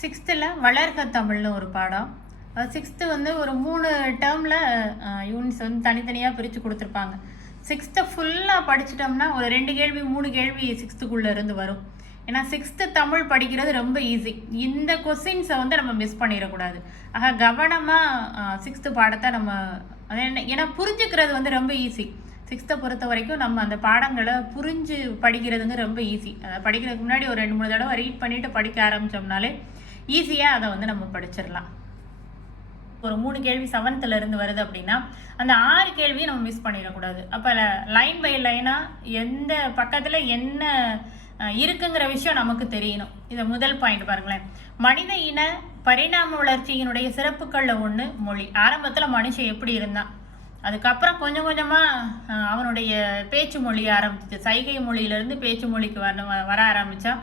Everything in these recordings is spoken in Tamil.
சிக்ஸ்த்தில் வளர்க தமிழ்னு ஒரு பாடம். சிக்ஸ்த்து வந்து ஒரு 3 டேர்மில் யூனிட்ஸ் வந்து தனித்தனியாக பிரித்து கொடுத்துருப்பாங்க. சிக்ஸ்த்தை ஃபுல்லாக படிச்சிட்டோம்னா ஒரு 2 கேள்வி 3 கேள்வி சிக்ஸ்த்துக்குள்ளே இருந்து வரும். ஏன்னா சிக்ஸ்த்து தமிழ் படிக்கிறது ரொம்ப ஈஸி. இந்த கொஸ்டின்ஸை வந்து நம்ம மிஸ் பண்ணிடக்கூடாது. ஆக கவனமாக சிக்ஸ்த்து பாடத்தை நம்ம ஏன்னா புரிஞ்சுக்கிறது வந்து ரொம்ப ஈஸி. சிக்ஸ்த்தை பொறுத்த வரைக்கும் நம்ம அந்த பாடங்களை புரிஞ்சு படிக்கிறதுங்க ரொம்ப ஈஸி. அதை படிக்கிறதுக்கு முன்னாடி ஒரு 2-3 தடவை ரீட் பண்ணிவிட்டு படிக்க ஆரம்பித்தோம்னாலே ஈஸியாக அதை வந்து நம்ம படிச்சிடலாம். ஒரு 3 கேள்வி 7th இருந்து வருது அப்படின்னா அந்த 6 கேள்வியை நம்ம மிஸ் பண்ணிடக்கூடாது. அப்போ லைன் பை லைனாக எந்த பக்கத்தில் என்ன இருக்குங்கிற விஷயம் நமக்கு தெரியணும். இதை முதல் பாயிண்ட் பாருங்களேன். மனித இன பரிணாம வளர்ச்சியினுடைய சிறப்புகளில் ஒன்று மொழி. ஆரம்பத்தில் மனுஷன் எப்படி இருந்தான், அதுக்கப்புறம் கொஞ்சம் கொஞ்சமாக அவனுடைய பேச்சு மொழி ஆரம்பிச்சிச்சு. சைகை மொழியிலிருந்து பேச்சு மொழிக்கு வர ஆரம்பித்தா.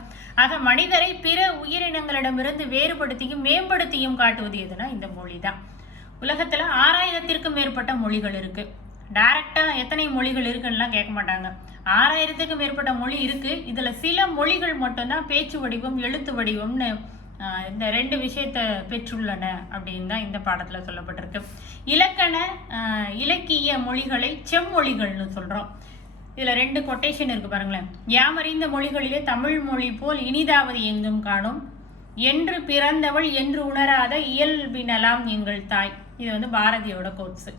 ஆக மனிதரை பிற உயிரினங்களிடமிருந்து வேறுபடுத்தியும் மேம்படுத்தியும் காட்டுவது எதுனா இந்த மொழி தான். உலகத்தில் 6000த்திற்கும் மேற்பட்ட மொழிகள் இருக்குது. டைரெக்டாக எத்தனை மொழிகள் இருக்குன்னுலாம் கேட்க மாட்டாங்க. 6000த்துக்கும் மேற்பட்ட மொழி இருக்குது. இதில் சில மொழிகள் மட்டும்தான் பேச்சு வடிவம் எழுத்து வடிவம்னு இந்த 2 விஷயத்தை பெற்றுள்ளன அப்படின்னு தான் இந்த பாடத்தில் சொல்லப்பட்டிருக்கு. இலக்கிய மொழிகளை செம்மொழிகள்னு சொல்கிறோம். இதில் 2 கொட்டேஷன் இருக்குது பாருங்களேன். யாமறிந்த மொழிகளிலே தமிழ் மொழி போல் இனிதாவது எங்கும் காணும், என்று பிறந்தவள் என்று உணராத இயல்பினலாம் எங்கள் தாய். இது வந்து பாரதியோட கோட்ஸு.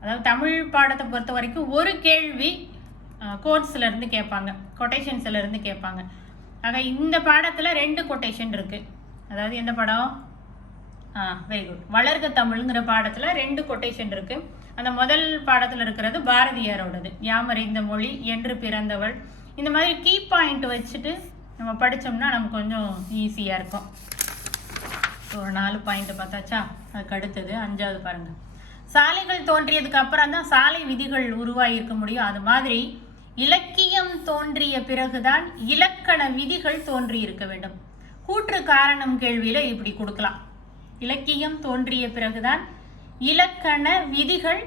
அதாவது தமிழ் பாடத்தை பொறுத்த வரைக்கும் ஒரு கேள்வி கோட்ஸில் இருந்து கேட்பாங்க, கொட்டேஷன்ஸில் இருந்து கேட்பாங்க. ஆக இந்த பாடத்தில் 2 கொட்டேஷன் இருக்குது. அதாவது எந்த படம்? Very good. வளர்க தமிழ்ங்கிற பாடத்தில் 2 கொட்டேஷன் இருக்குது. அந்த முதல் பாடத்தில் இருக்கிறது பாரதியாரோடது, யாமறிந்த மொழி என்று பிறந்தவள். இந்த மாதிரி கீ பாயிண்ட் வச்சுட்டு நம்ம படித்தோம்னா நமக்கு கொஞ்சம் ஈஸியாக இருக்கும். ஒரு 4 பாயிண்ட் பார்த்தாச்சா? அதுக்கு அடுத்தது 5வது பாருங்கள். சாலைகள் தோன்றியதுக்கு அப்புறம் தான் சாலை விதிகள் உருவாகியிருக்க முடியும். அது மாதிரி இலக்கியம் தோன்றிய பிறகுதான் இலக்கண விதிகள் தோன்றி இருக்க வேண்டும். கூற்று காரணம் கேள்வியில இப்படி கொடுக்கலாம். இலக்கியம் தோன்றிய பிறகுதான் இலக்கண விதிகள்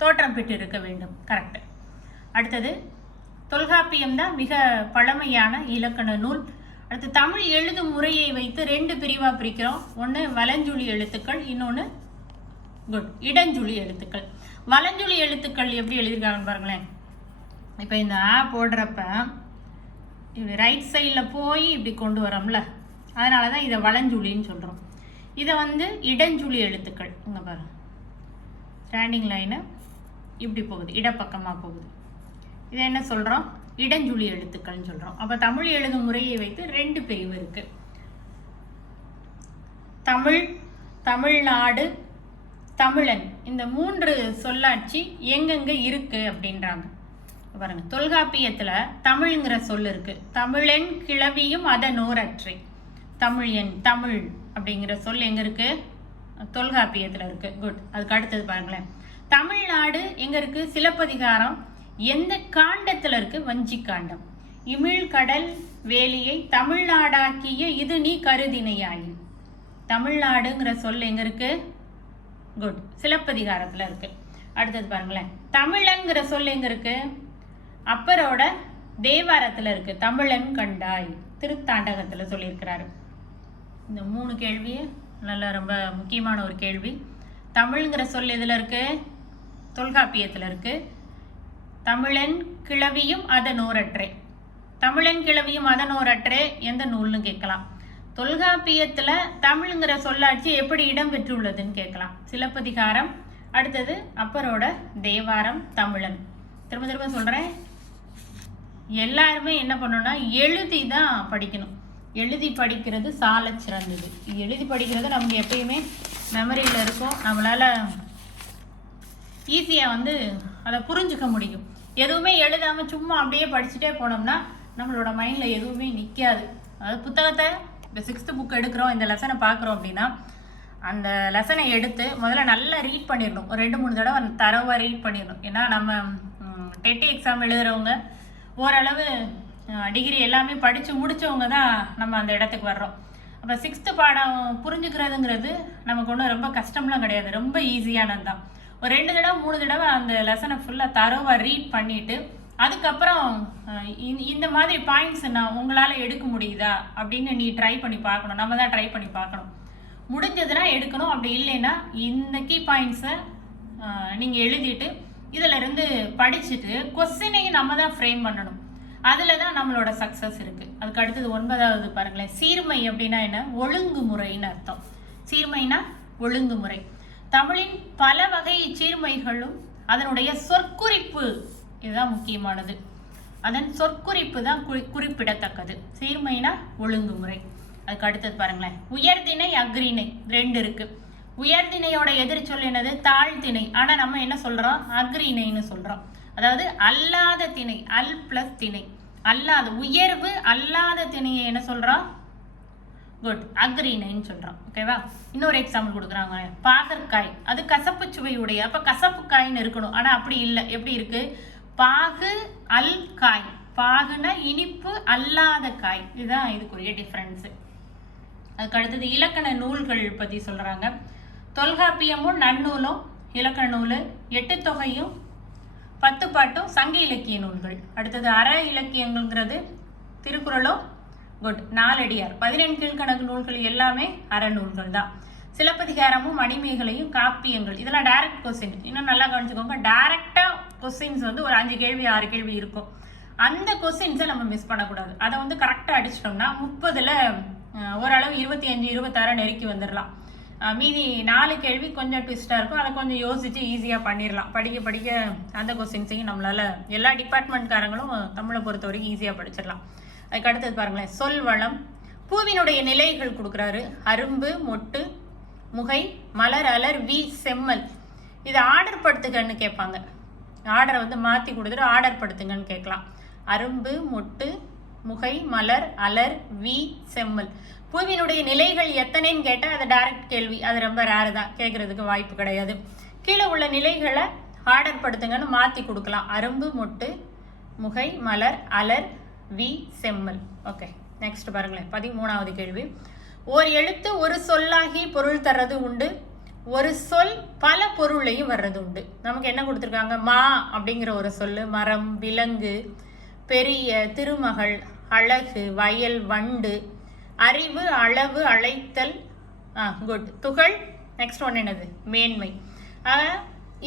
தோற்றம் பெற்று இருக்க வேண்டும். கரெக்ட். அடுத்தது தொல்காப்பியம் தான் மிக பழமையான இலக்கண நூல். அடுத்து தமிழ் எழுதும் முறையை வைத்து 2 பிரிவா பிரிக்கிறோம். ஒன்று வலஞ்சுழி எழுத்துக்கள், இன்னொன்று குட் இடஞ்சுழி எழுத்துக்கள். வலஞ்சுழி எழுத்துக்கள் எப்படி எழுதியிருக்காங்கன்னு பாருங்களேன். இப்போ இந்த போடுறப்ப இது ரைட் சைடில் போய் இப்படி கொண்டு வரோம்ல, அதனால தான் இதை வலஞ்சுழின்னு சொல்கிறோம். இதை வந்து இடஞ்சுழி எழுத்துக்கள். இங்கே பாருங்க, ஸ்டாண்டிங் லைனு இப்படி போகுது, இடப்பக்கமாக போகுது. இதை என்ன சொல்கிறோம்? இடஞ்சுழி எழுத்துக்கள்னு சொல்கிறோம். அப்போ தமிழ் எழுதும் முறையை வைத்து 2 பிரிவு இருக்குது. தமிழ், தமிழ்நாடு, தமிழன், இந்த 3 சொல்லாட்சி எங்கெங்கே இருக்குது அப்படின்றாங்க பாருங்க. தொல்காப்பியத்தில் தமிழ்ங்கிற சொல் இருக்குது. தமிழன் கிளவியும் அதனோரற்றை. தமிழ் எண் தமிழ் அப்படிங்கிற சொல் எங்கே இருக்குது? தொல்காப்பியத்தில் இருக்குது. குட். அதுக்கு அடுத்தது பாருங்களேன். தமிழ்நாடு எங்கே இருக்குது? சிலப்பதிகாரம். எந்த காண்டத்தில் இருக்குது? வஞ்சி காண்டம். இமிழ் கடல் வேலியை தமிழ்நாடாக்கிய இது நீ கருதினையாயின். தமிழ்நாடுங்கிற சொல் எங்கே இருக்குது? குட். சிலப்பதிகாரத்தில் இருக்குது. அடுத்தது பாருங்களேன். தமிழன்கிற சொல் எங்கே இருக்குது? அப்பரோட தேவாரத்தில் இருக்குது. தமிழன் கண்டாய் திருத்தாண்டகத்தில் சொல்லியிருக்கிறாரு. இந்த 3 கேள்வி நல்ல ரொம்ப முக்கியமான ஒரு கேள்வி. தமிழ்ங்கிற சொல் எதில் இருக்குது? தொல்காப்பியத்தில் இருக்குது. தமிழன் கிளவியும் அதனோரற்றே. தமிழன் கிளவியும் அதனோரற்றே எந்த நூல்னு கேட்கலாம். தொல்காப்பியத்தில் தமிழ்ங்கிற சொல்லாட்சி எப்படி இடம் பெற்றுள்ளதுன்னு கேட்கலாம். சிலப்பதிகாரம், அடுத்தது அப்பரோட தேவாரம், தமிழன். திரும்ப திரும்ப சொல்கிறேன், எல்லாருமே என்ன பண்ணணும்னா எழுதி தான் படிக்கணும். எழுதி படிக்கிறது சால சிறந்தது. எழுதி படிக்கிறது நமக்கு எப்பயுமே மெமரியில் இருக்கும். நம்மளால் ஈஸியாக வந்து அதை புரிஞ்சுக்க முடியும். எதுவுமே எழுதாமல் சும்மா அப்படியே படிச்சுட்டே போனோம்னா நம்மளோட மைண்டில் எதுவுமே நிற்காது. அதாவது புத்தகத்தை இப்போ 6th புக் எடுக்கிறோம், இந்த லெசனை பார்க்குறோம் அப்படின்னா அந்த லெசனை எடுத்து முதல்ல நல்லா ரீட் பண்ணிடணும். ஒரு 2-3 தடவை தரவாக ரீட் பண்ணிடணும். ஏன்னா நம்ம டெட் எக்ஸாம் எழுதுகிறவங்க, ஓரளவு டிகிரி எல்லாமே படித்து முடித்தவங்க தான் நம்ம அந்த இடத்துக்கு வர்றோம். அப்போ 6th பாடம் புரிஞ்சுக்கிறதுங்கிறது நமக்கு ஒன்றும் ரொம்ப கஷ்டம்லாம் கிடையாது, ரொம்ப ஈஸியானது தான். ஒரு 2 தடவை 3 தடவை அந்த லெசனை ஃபுல்லாக தரவாக ரீட் பண்ணிவிட்டு அதுக்கப்புறம் இந்த மாதிரி பாயிண்ட்ஸ் நான் உங்களால் எடுக்க முடியுதா அப்படின்னு நீ ட்ரை பண்ணி பார்க்கணும். நம்ம தான் ட்ரை பண்ணி பார்க்கணும். முடிஞ்சதுன்னா எடுக்கணும். அப்படி இல்லைன்னா இந்த கீ பாயிண்ட்ஸை நீங்கள் எழுதிட்டு இதில் இருந்து படிச்சுட்டு கொஸ்டினையும் நம்ம தான் ஃப்ரேம் பண்ணணும். அதில் தான் நம்மளோட சக்ஸஸ் இருக்குது. அதுக்கு அடுத்தது 9வது பாருங்களேன். சீர்மை அப்படின்னா என்ன? ஒழுங்குமுறைன்னு அர்த்தம். சீர்மைனா ஒழுங்குமுறை. தமிழின் பல வகை சீர்மைகளும் அதனுடைய சொற்குறிப்பு இதுதான் முக்கியமானது. அதன் சொற்குறிப்பு தான் குறிப்பிடத்தக்கது. சீர்மைனா ஒழுங்குமுறை. அதுக்கு அடுத்தது பாருங்களேன். உயர்திணை அக்ரிணை 2 இருக்கு. உயர்திணையோட எதிர்ச்சொல் என்னது? தாழ்திணை. ஆனால் நம்ம என்ன சொல்றோம்? அக்ரிணைன்னு சொல்றோம். அதாவது அல்லாத திணை, அல் பிளஸ் திணை. அல்லாத உயர்வு அல்லாத திணையை என்ன சொல்றோம்? குட், அக்ரிணைன்னு சொல்றோம். ஓகேவா? இன்னொரு எக்ஸாம்பிள் கொடுக்குறாங்க. பாகற்காய், அது கசப்பு சுவையுடைய. அப்ப கசப்பு காய்ன்னு இருக்கணும். ஆனா அப்படி இல்லை. எப்படி இருக்கு? பாகு அல் காய். பாகுனா இனிப்பு அல்லாத காய். இதுதான் இதுக்குரிய டிஃபரன்ஸ். அதுக்கு அடுத்தது இலக்கண நூல்கள் பத்தி சொல்றாங்க. தொல்காப்பியமும் நன்னூலும் இலக்கண நூல், 8 தொகையும் 10 பாட்டும் சங்க இலக்கிய நூல்கள். அடுத்தது அற இலக்கியங்கள்ங்கிறது திருக்குறளும் குட், நாலடியார், 14 கீழ்கணக்கு நூல்கள் எல்லாமே அறநூல்கள் தான். சிலப்பதிகாரமும் மணிமேகலையும் காப்பியங்கள். இதெல்லாம் டைரக்ட் கொஸ்டின். இன்னும் நல்லா கவனிச்சுக்கோங்க. டைரக்டா கொஸ்டின்ஸ் வந்து ஒரு 5 கேள்வி 6 கேள்வி இருக்கும். அந்த கொஸ்டின்ஸை நம்ம மிஸ் பண்ணக்கூடாது. அதை கரெக்டாக அடிச்சிட்டோம்னா 30ல் ஓரளவு 25 26 நெருக்கி வந்துடலாம். மீதி 4 கேள்வி கொஞ்சம் ட்விஸ்டாக இருக்கும். அதை கொஞ்சம் யோசிச்சு ஈஸியாக பண்ணிடலாம். படிக்க படிக்க அந்த கொஸ்டின்ஸையும் நம்மளால எல்லா டிபார்ட்மெண்ட்காரங்களும் தமிழை பொறுத்த வரைக்கும் ஈஸியாக படிச்சிடலாம். அதுக்கு அடுத்தது பாருங்களேன். சொல் வளம். பூவினுடைய நிலைகள் கொடுக்குறாரு. அரும்பு, மொட்டு, முகை, மலர், அலர், வி, செம்மல். இதை ஆர்டர் படுத்துங்கன்னு கேட்பாங்க. ஆர்டரை மாற்றி கொடுத்துட்டு ஆர்டர் படுத்துங்கன்னு கேட்கலாம். அரும்பு, மொட்டு, முகை, மலர், அலர், வி, செம்மல். பூவினுடைய நிலைகள் எத்தனைன்னு கேட்டால் அது டைரக்ட் கேள்வி. அது ரொம்ப ரேரு தான், கேட்கறதுக்கு வாய்ப்பு கிடையாது. கீழே உள்ள நிலைகளை ஆர்டர் படுத்துங்கன்னு மாற்றி கொடுக்கலாம். அரும்பு, மொட்டு, முகை, மலர், அலர், வி, செம்மல். ஓகே, நெக்ஸ்ட் பாருங்களேன். 13வது கேள்வி. ஓர் எழுத்து ஒரு சொல்லாகி பொருள் தர்றது உண்டு. ஒரு சொல் பல பொருளையும் வர்றது உண்டு. நமக்கு என்ன கொடுத்துருக்காங்க? மா அப்படிங்கிற ஒரு சொல்லு, மரம், விலங்கு, பெரிய, திருமகள், அழகு, வயல், வண்டு, அறிவு, அளவு, அழைத்தல், குட், துகள். நெக்ஸ்ட் ஒன் என்னது? மேன்மை.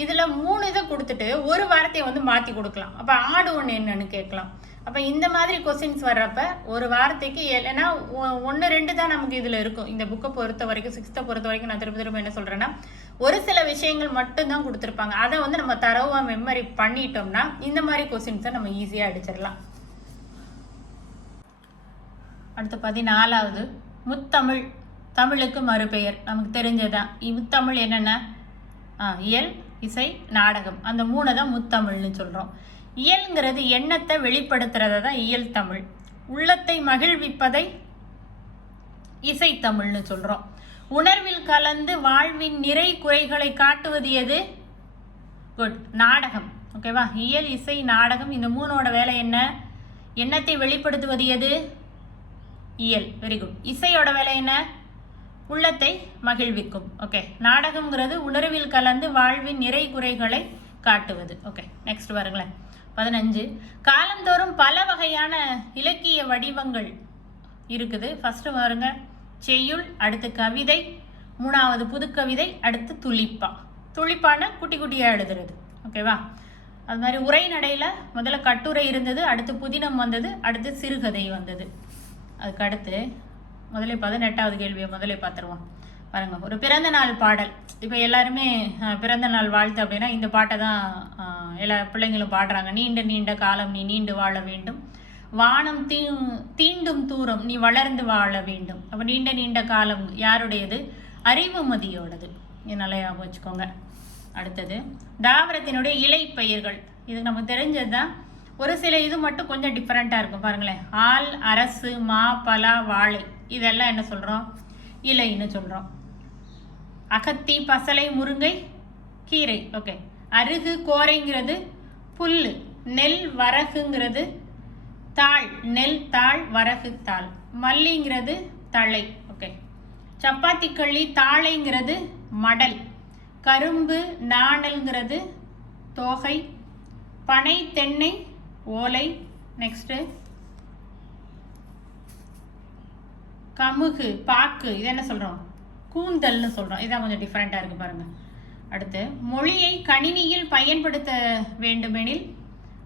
இதுல 3 இதை கொடுத்துட்டு ஒரு வார்த்தையை மாற்றி கொடுக்கலாம். அப்போ ஆடு ஒன்று என்னன்னு கேட்கலாம். அப்போ இந்த மாதிரி கொஸ்டின்ஸ் வர்றப்ப ஒரு வார்த்தைக்கு ஏன்னா 1 2 தான் நமக்கு இதில் இருக்கும். இந்த புக்கை பொறுத்த வரைக்கும் 6th பொறுத்த வரைக்கும் நான் திரும்ப என்ன சொல்கிறேன்னா, ஒரு சில விஷயங்கள் மட்டும்தான் கொடுத்துருப்பாங்க. அதை நம்ம தரவாக மெமரி பண்ணிட்டோம்னா இந்த மாதிரி கொஸ்டின்ஸை நம்ம ஈஸியாக அடிச்சிடலாம். அடுத்து 14வது முத்தமிழ். தமிழுக்கு மறுபெயர் நமக்கு தெரிஞ்சதான். முத்தமிழ் என்னென்ன? இயல், இசை, நாடகம். அந்த 3 தான் முத்தமிழ்னு சொல்கிறோம். இயல்ங்கிறது எண்ணத்தை வெளிப்படுத்துறத தான் இயல் தமிழ். உள்ளத்தை மகிழ்விப்பதை இசைத்தமிழ்னு சொல்கிறோம். உணர்வில் கலந்து வாழ்வின் நிறை குறைகளை காட்டுவது எது? குட், நாடகம். ஓகேவா? இயல், இசை, நாடகம். இந்த 3ஓட வேலை என்ன? எண்ணத்தை வெளிப்படுத்துவது எது? இயல். Very good. இசையோட வேலை என்ன? உள்ளத்தை மகிழ்விக்கும். ஓகே. நாடகம்ங்கிறது உணர்வில் கலந்து வாழ்வின் நிறை குறைகளை காட்டுவது. ஓகே, நெக்ஸ்ட் பாருங்களேன். 15. காலந்தோறும் பல வகையான இலக்கிய வடிவங்கள் இருக்குது. ஃபர்ஸ்ட் பாருங்க, செய்யுள், அடுத்து கவிதை, 3வது புதுக்கவிதை, அடுத்து துளிப்பா. துளிப்பான குட்டி குட்டியாக எழுதுறது. ஓகேவா? அது மாதிரி உரைநடையில் முதல்ல கட்டுரை இருந்தது, அடுத்து புதினம் வந்தது, அடுத்து சிறுகதை வந்தது. அதுக்கு அடுத்து முதல்ல 18வது கேள்வியை முதல்ல பார்த்துருவோம். பாருங்க, ஒரு பிறந்த நாள் பாடல். இப்போ எல்லாருமே பிறந்த நாள் வாழ்த்து அப்படின்னா இந்த பாட்டை தான் எல்லா பிள்ளைங்களும் பாடுறாங்க. நீண்ட நீண்ட காலம் நீ நீண்டு வாழ வேண்டும், வானம் தீண்டும் தூரம் நீ வளர்ந்து வாழ வேண்டும். அப்போ நீண்ட நீண்ட காலம் யாருடையது? அறிவுமதியோடது. இது நல்லா ஞாபகம் வச்சுக்கோங்க. அடுத்தது தாவரத்தினுடைய இலை பெயர்கள். இது நமக்கு தெரிஞ்சது தான். ஒரு சில இது மட்டும் கொஞ்சம் டிஃப்ரெண்ட்டாக இருக்கும். பாருங்களேன், ஆல், அரசு, மா, பலா, வாழை, இதெல்லாம் என்ன சொல்கிறோம்? இலைன்னு சொல்கிறோம். அகத்தி, பசலை, முருங்கை, கீரை. ஓகே. அருகு, கோரைங்கிறது புல். நெல், வரகுங்கிறது தாள். நெல் தாள், வரகு தாள். மல்லிங்கிறது தழை. ஓகே. சப்பாத்தி கள்ளி, தாழைங்கிறது மடல். கரும்பு, நாணல்ங்கிறது தோகை. பனை, தென்னை, ஓலை. நெக்ஸ்ட்டு கமுகு, பாக்கு, இது என்ன சொல்கிறோம்? கூந்தல்னு சொல்கிறோம். இதான் கொஞ்சம் டிஃப்ரெண்ட்டாக இருக்குது பாருங்கள். அடுத்து மொழியை கணினியில் பயன்படுத்த வேண்டுமெனில்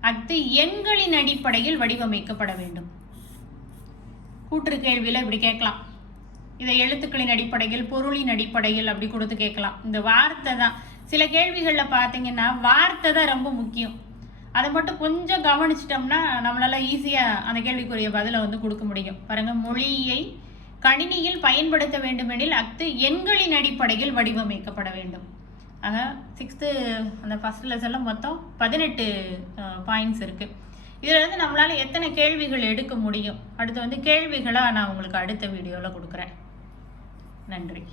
அது எண்களின் அடிப்படையில் வடிவமைக்கப்பட வேண்டும். கூற்று கேள்வியில் இப்படி கேட்கலாம். இதை எழுத்துக்களின் அடிப்படையில், பொருளின் அடிப்படையில் அப்படி கொடுத்து கேட்கலாம். இந்த வார்த்தை தான் சில கேள்விகளில் பார்த்தீங்கன்னா வார்த்தை தான் ரொம்ப முக்கியம். அதை மட்டும் கொஞ்சம் கவனிச்சிட்டோம்னா நம்மளால் ஈஸியாக அந்த கேள்விக்குரிய பதிலை வந்து கொடுக்க முடியும். பாருங்கள், மொழியை கணினியில் பயன்படுத்த வேண்டுமெனில் அது எண்களின் அடிப்படையில் வடிவமைக்கப்பட வேண்டும். ஆக 6th அந்த ஃபஸ்ட் லெசனில் மொத்தம் 18 பாயிண்ட்ஸ் இருக்குது. இதில் வந்து நம்மளால் எத்தனை கேள்விகள் எடுக்க முடியும், அடுத்து வந்து கேள்விகளாக நான் உங்களுக்கு அடுத்த வீடியோவில் கொடுக்குறேன். நன்றி.